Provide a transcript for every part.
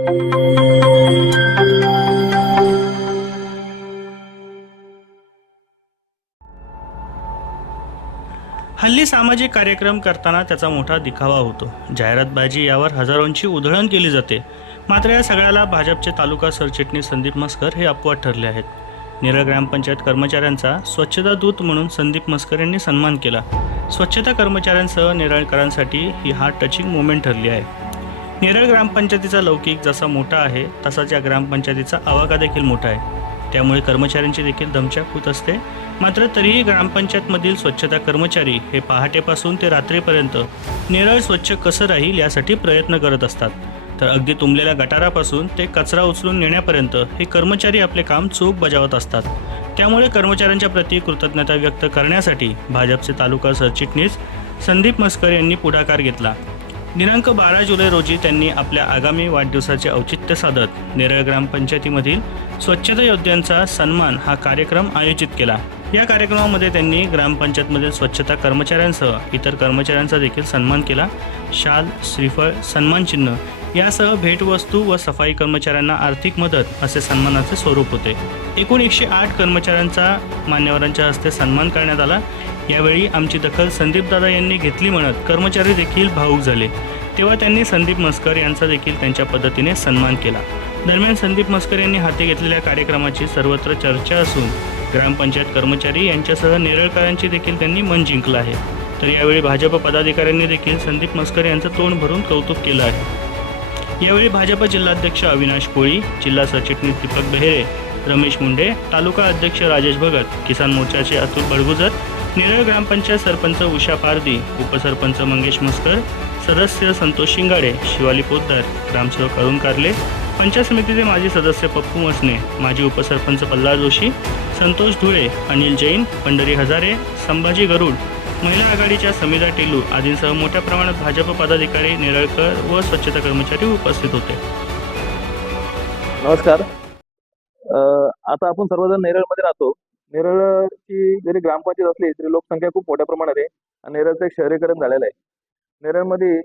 हल्ली सामाजिक कार्यक्रम करताना त्याचा मोठा दिखावा होतो. जाहिरातबाजी यावर हजारोंची उधळण केली जाते. मात्र या सगळ्याला भाजपचे तालुका सरचिटणीस संदीप मस्कर हे अपवाद ठरले आहेत. नेरळ ग्रामपंचायत कर्मचाऱ्यांचा स्वच्छता दूत म्हणून संदीप मस्कर यांनी सन्मान केला. स्वच्छता कर्मचाऱ्यांसह निराळकरांसाठी ही हा टचिंग मोमेंट ठरली आहे. नेरळ ग्रामपंचायतीचा लौकिक जसा मोठा आहे तसाच या ग्रामपंचायतीचा आवाका देखील मोठा आहे. त्यामुळे कर्मचाऱ्यांची देखील दमछाक होत असते. मात्र तरीही ग्रामपंचायतमधील स्वच्छता कर्मचारी हे पहाटेपासून ते रात्रीपर्यंत नेरळ स्वच्छ कसं राहील यासाठी प्रयत्न करत असतात. तर अगदी तुंबलेल्या गटारापासून ते कचरा उचलून नेण्यापर्यंत हे कर्मचारी आपले काम चोख बजावत असतात. त्यामुळे कर्मचाऱ्यांच्या प्रती कृतज्ञता व्यक्त करण्यासाठी भाजपचे तालुका सरचिटणीस संदीप मस्कर यांनी पुढाकार घेतला. दिनांक बारा जुलै रोजी त्यांनी आपल्या आगामी वाढदिवसाचे औचित्य साधत नेरळ ग्रामपंचायतीमधील स्वच्छता योद्ध्यांचा सन्मान हा कार्यक्रम आयोजित केला. या कार्यक्रमामध्ये त्यांनी ग्रामपंचायतमधील स्वच्छता कर्मचाऱ्यांसह इतर कर्मचाऱ्यांचा देखील सन्मान केला. शाल श्रीफळ सन्मान चिन्ह यासह भेटवस्तू व सफाई कर्मचाऱ्यांना आर्थिक मदत असे सन्मानाचे स्वरूप होते. एकूण एकशे आठ कर्मचाऱ्यांचा मान्यवरांच्या हस्ते सन्मान करण्यात आला. यावेळी आमची दखल संदीपदादा यांनी घेतली म्हणत कर्मचारी देखील भाऊक झाले. तेव्हा त्यांनी संदीप मस्कर यांचा देखील त्यांच्या पद्धतीने सन्मान केला. दरम्यान संदीप मस्कर यांनी हाती घेतलेल्या कार्यक्रमाची सर्वत्र चर्चा असून ग्रामपंचायत कर्मचारी यांच्यासह नेरळकरांची देखील त्यांनी मन जिंकलं आहे. तर यावेळी भाजप पदाधिकाऱ्यांनी देखील संदीप मस्कर यांचं तोंड भरून कौतुक केलं आहे. यावेळी भाजप जिल्हाध्यक्ष अविनाश कोळी जिल्हा सरचिटणीस दीपक बेहेरे रमेश मुंडे तालुका अध्यक्ष राजेश भगत किसान मोर्चाचे अतुल बडगुजर नेरळ ग्रामपंचायत सरपंच उषा पारदी उपसरपंच मंगेश मस्कर सदस्य संतोष शिंगाडे शिवाली पोद्दार ग्रामसेवक अरुण कारले पंचायत समितीचे माजी सदस्य पप्पू मसने माजी उपसरपंच पल्ला जोशी संतोष धुळे अनिल जैन पंढरी हजारे संभाजी गरुड महिला आघाडीच्या समीरा टेलू आदींसह मोठ्या प्रमाणात भाजप पदाधिकारी निरळकर व स्वच्छता कर्मचारी उपस्थित होते. नमस्कार. आता आपण सर्वजण नेरळमध्ये राहतो. नेरळची जरी ग्रामपंचायत असली तरी लोकसंख्या खूप मोठ्या प्रमाणात आहे. आणि नेरळचं एक शहरीकरण झालेलं आहे. नेरळमध्ये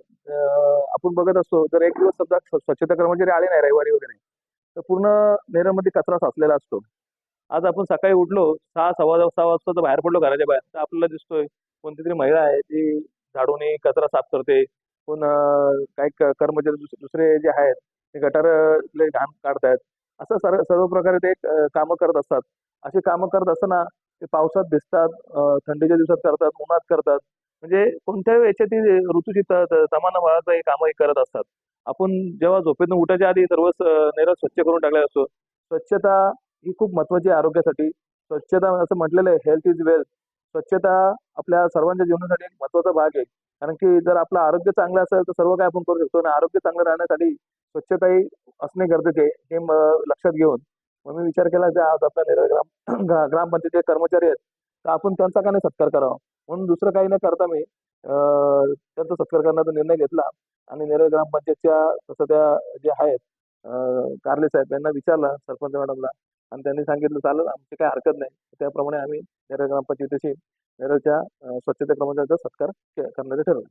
आपण बघत असतो जर एक दिवस समजा स्वच्छता कर्मचारी आले नाही रविवारी वगैरे तर पूर्ण नेरळमध्ये कचरा साचलेला असतो. आज आपण सकाळी उठलो सहा सव्वा सहा वाजता तर बाहेर पडलो घराच्या बाहेर तर आपल्याला दिसतोय कोणती तरी महिला आहे ती झाडूने कचरा साफ करते. कोण काही कर्मचारी दुसरे जे आहेत ते गटार घाण काढतायत. असं सर्व सर्व प्रकारे ते कामं करत असतात. असे कामं करत असताना ते पावसात भिजतात थंडीच्या दिवसात करतात उन्हात करतात. म्हणजे कोणत्याही याच्यात ती ऋतूची तमाना त- समान वयाचं हे कामं करत असतात. आपण जेव्हा झोपेतून उठायच्या आधी सर्व नेरळ स्वच्छ करून टाकले असतो. स्वच्छता ही खूप महत्वाची आहे आरोग्यासाठी. स्वच्छता असं म्हटलेलं आहे हेल्थ इज वेल्थ स्वच्छता आपल्या सर्वांच्या जीवनासाठी एक महत्त्वाचा भाग आहे. कारण की जर आपलं आरोग्य चांगलं असेल तर सर्व काय आपण करू शकतो. आणि आरोग्य चांगलं राहण्यासाठी स्वच्छता ही असणे गरजेचे आहे हे लक्षात घेऊन. मग मी विचार केला की आज आपल्या नेरळ ग्राम ग्रामपंचायतीचे कर्मचारी आहेत तर आपण त्यांचा का नाही सत्कार करावा? म्हणून दुसरं काही न करता मी अं, त्यांचा सत्कार करण्याचा निर्णय घेतला. आणि नेरळ ग्रामपंचायतच्या तसं त्या जे आहेत अं, कारले साहेब यांना विचारलं सरपंच मॅडमला. आणि त्यांनी सांगितलं चालेल आमची काही हरकत नाही. त्याप्रमाणे आम्ही नेरळ ग्रामपंचायतीशी नेरळच्या स्वच्छता कर्मचाऱ्यांचा सत्कार करण्याचं ठरवलं.